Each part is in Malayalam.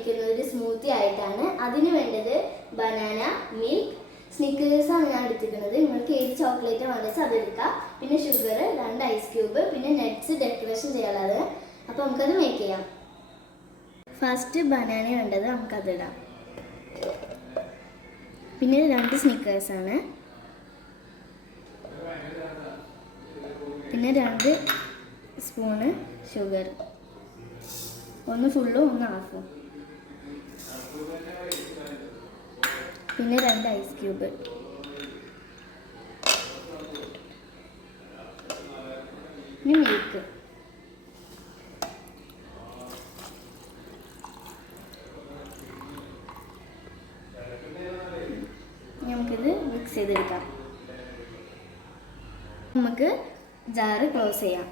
നിർമ്മിക്കുന്നത് ഒരു സ്മൂത്തി ആയിട്ടാണ്. അതിന് വേണ്ടത് ബനാന, മിൽക്ക്, സ്നിക്കേഴ്സ് ആണ് ഞാൻ എടുത്തിരിക്കുന്നത്. നിങ്ങൾക്ക് ഏത് ചോക്ലേറ്റ് വേണ്ടത് അതെടുക്കാം. പിന്നെ ഷുഗർ, 2 ഐസ് ക്യൂബ്, പിന്നെ നട്ട്സ് ഡെക്കറേഷൻ ചെയ്യാനുള്ളത്. അപ്പോൾ നമുക്കത് മേക്ക് ചെയ്യാം. ഫസ്റ്റ് ബനാന വേണ്ടത് നമുക്കതിടാം. പിന്നെ 2 സ്നിക്കേഴ്സാണ്, പിന്നെ 2 സ്പൂണ് ഷുഗർ, ഒന്ന് ഫുള്ളും ഒന്ന് ഹാഫും, പിന്നെ 2 ഐസ് ക്യൂബ്, പിന്നെ മിൽക്ക്. നമുക്കിത് മിക്സ് ചെയ്തെടുക്കാം. നമുക്ക് ജാറ് ക്ലോസ് ചെയ്യാം.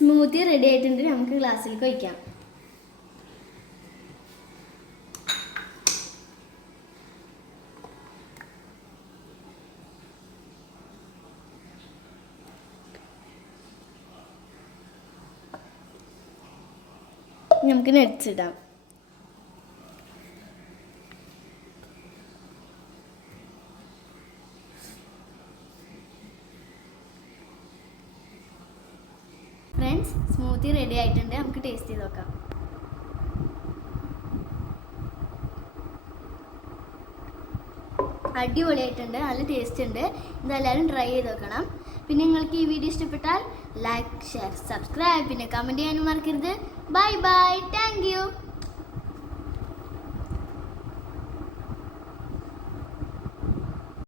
സ്മൂത്തി റെഡി ആയിട്ടുണ്ട്. നമുക്ക് ഗ്ലാസ്സിലേക്ക് ഒഴിക്കാം. നമുക്ക് നട്ട്സ് ഇടാം. ഫ്രണ്ട്സ്, സ്മൂത്തി റെഡി ആയിട്ടുണ്ട്. നമുക്ക് ടേസ്റ്റ് ചെയ്ത് നോക്കാം. അടിപൊളിയായിട്ടുണ്ട്, നല്ല ടേസ്റ്റ് ഉണ്ട്. ഇതെല്ലാവരും ട്രൈ ചെയ്ത് നോക്കണം. പിന്നെ നിങ്ങൾക്ക് ഈ വീഡിയോ ഇഷ്ടപ്പെട്ടാൽ ലൈക്ക്, ഷെയർ, സബ്സ്ക്രൈബ്, പിന്നെ കമൻറ്റ് ചെയ്യാനും മറക്കരുത്. Bye bye.